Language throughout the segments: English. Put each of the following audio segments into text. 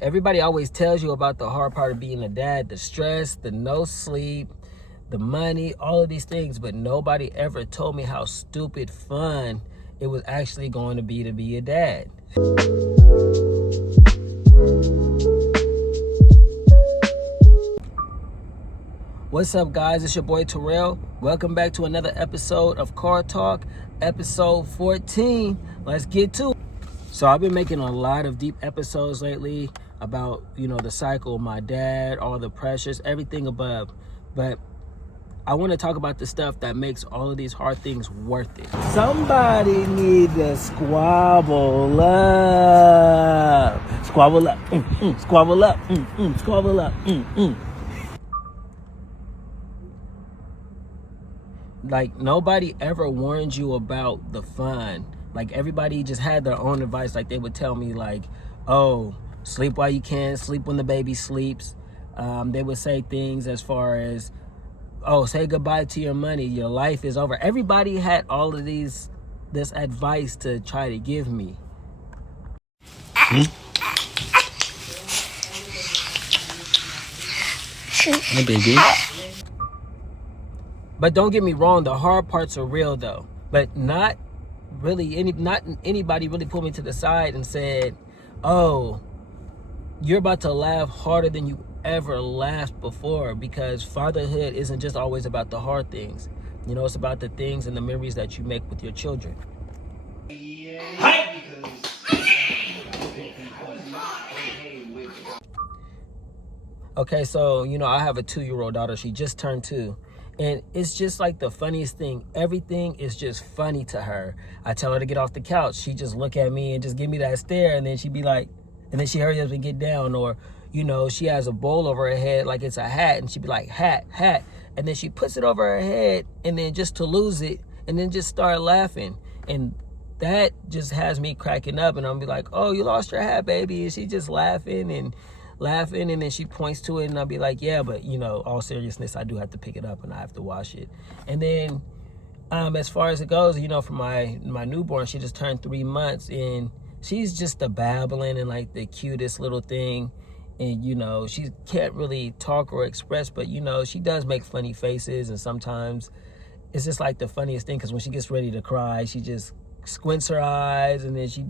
Everybody always tells you about the hard part of being a dad, the stress, the no sleep, the money, all of these things, but nobody ever told me how stupid fun it was actually going to be a dad. What's up, guys? It's your boy Terrell. Welcome back to another episode of Car Talk, episode 14. Let's get to it. So I've been making a lot of deep episodes lately about, the cycle of my dad, all the pressures, everything above. But I want to talk about the stuff that makes all of these hard things worth it. Somebody need to squabble up. Squabble up. Squabble up. Squabble up. Like, nobody ever warned you about the fun. Like, everybody just had their own advice. Like, they would tell me, like, oh, sleep while you can, sleep when the baby sleeps. They would say things as far as, oh, say goodbye to your money, your life is over. Everybody had all of this advice to try to give me. Hey, baby. But don't get me wrong, the hard parts are real though. But not anybody really pulled me to the side and said, oh, you're about to laugh harder than you ever laughed before, because fatherhood isn't just always about the hard things. It's about the things and the memories that you make with your children. Okay, so, I have a 2-year-old daughter. She just turned 2. And it's just like the funniest thing. Everything is just funny to her. I tell her to get off the couch. She just look at me and just give me that stare. And then she be like, and then she hurry up and get down. Or, she has a bowl over her head like it's a hat. And she be like, hat. And then she puts it over her head and then just to lose it. And then just start laughing. And that just has me cracking up. And I'll be like, oh, you lost your hat, baby. And she just laughing. And then she points to it, and I'll be like, yeah, but all seriousness, I do have to pick it up and I have to wash it. And then as far as it goes, for my newborn, she just turned 3 months, and she's just a babbling and like the cutest little thing. And she can't really talk or express, but she does make funny faces, and sometimes it's just like the funniest thing, because when she gets ready to cry, she just squints her eyes, and then she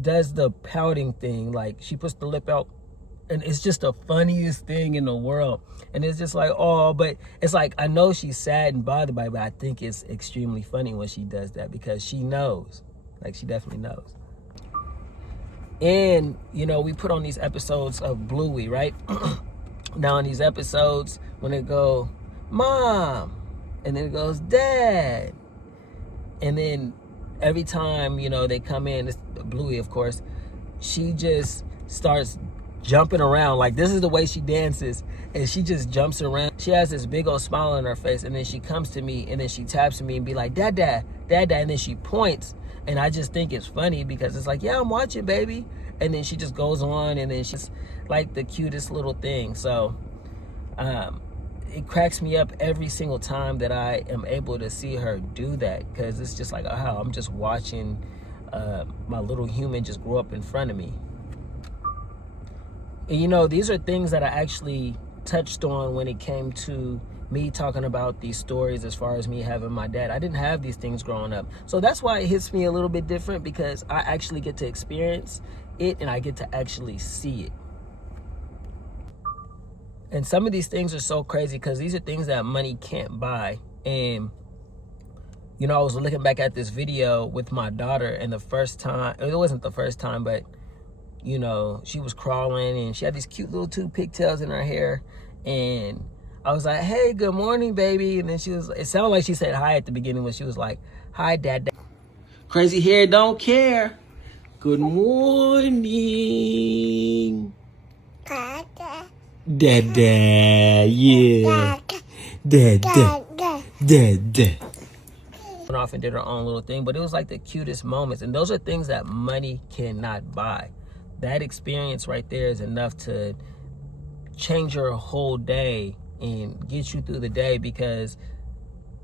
does the pouting thing, like she puts the lip out. And it's just the funniest thing in the world. And it's just like, oh, but it's like, I know she's sad and bothered by it, but I think it's extremely funny when she does that, because she knows. Like, she definitely knows. And, we put on these episodes of Bluey, right? Now, in these episodes, when it go, Mom, and then it goes, Dad. And then every time, they come in, it's Bluey, of course, she just starts jumping around. Like, this is the way she dances, and she just jumps around. She has this big old smile on her face, and then she comes to me, and then she taps me and be like, Dad, and then she points, and I just think it's funny, because it's like, yeah, I'm watching, baby. And then she just goes on, and then she's like the cutest little thing. So it cracks me up every single time that I am able to see her do that, because it's just like, oh, I'm just watching my little human just grow up in front of me. And these are things that I actually touched on when it came to me talking about these stories as far as me having my dad. I didn't have these things growing up. So that's why it hits me a little bit different, because I actually get to experience it and I get to actually see it. And some of these things are so crazy, because these are things that money can't buy. And, I was looking back at this video with my daughter, and the first time, it wasn't the first time, but she was crawling, and she had these cute little 2 pigtails in her hair, and I was like, hey, good morning, baby. And then it sounded like she said hi at the beginning, when she was like, hi, Dad. Crazy hair don't care. Good morning. Dada, yeah. Dada. Went off and did her own little thing, but it was like the cutest moments, and those are things that money cannot buy. That experience right there is enough to change your whole day and get you through the day, because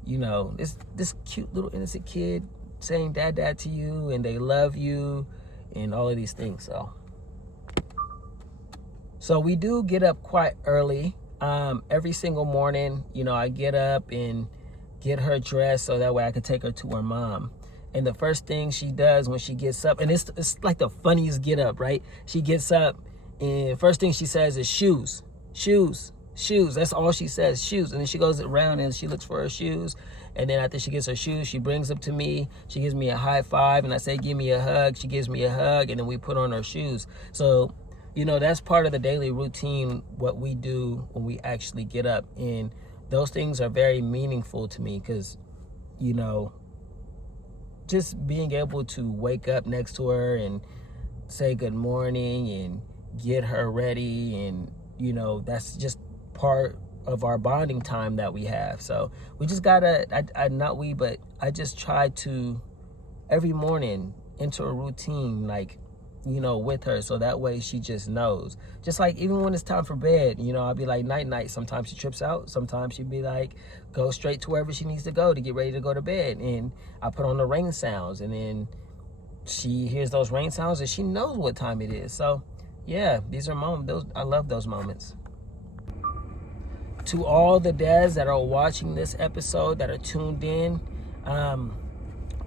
this cute little innocent kid saying dad to you, and they love you and all of these things. So So we do get up quite early. Every single morning, you know, I get up and get her dressed so that way I could take her to her mom. And the first thing she does when she gets up, and it's like the funniest get up, right? She gets up and first thing she says is shoes, shoes, shoes. That's all she says, shoes. And then she goes around and she looks for her shoes. And then after she gets her shoes, she brings them to me. She gives me a high five and I say, give me a hug. She gives me a hug and then we put on her shoes. So, you know, that's part of the daily routine, what we do when we actually get up. And those things are very meaningful to me because, you know, just being able to wake up next to her and say good morning and get her ready, and you know, that's just part of our bonding time that we have. So we just gotta, I just try to every morning enter a routine, like, you know, with her, so that way she just knows. Just like even when it's time for bed, you know, I'll be like night night. Sometimes she trips out, sometimes she'd be like go straight to wherever she needs to go to get ready to go to bed, and I put on the rain sounds, and then she hears those rain sounds and she knows what time it is. So yeah, these are moments, I love those moments. To all the dads that are watching this episode, that are tuned in,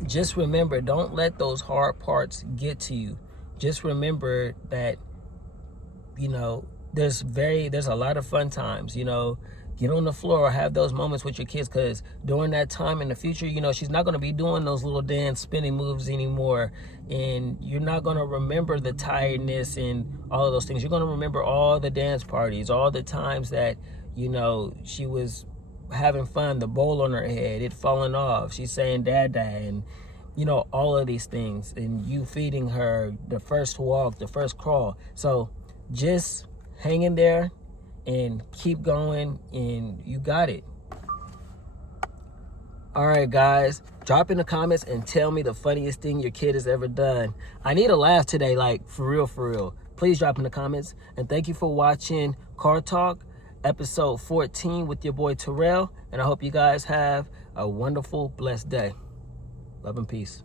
just remember, don't let those hard parts get to you. Just remember that, you know, there's a lot of fun times, you know. Get on the floor, have those moments with your kids, because during that time in the future, you know, she's not going to be doing those little dance spinning moves anymore, and you're not going to remember the tiredness and all of those things. You're going to remember all the dance parties, all the times that, you know, she was having fun, the bowl on her head, it falling off, she's saying dada, and you know, all of these things, and you feeding her, the first walk, the first crawl. So just hang in there and keep going, and you got it. All right, guys, drop in the comments and tell me the funniest thing your kid has ever done. I need a laugh today, like for real, for real. Please drop in the comments, and thank you for watching Car Talk episode 14 with your boy Terrell, and I hope you guys have a wonderful, blessed day. Love and peace.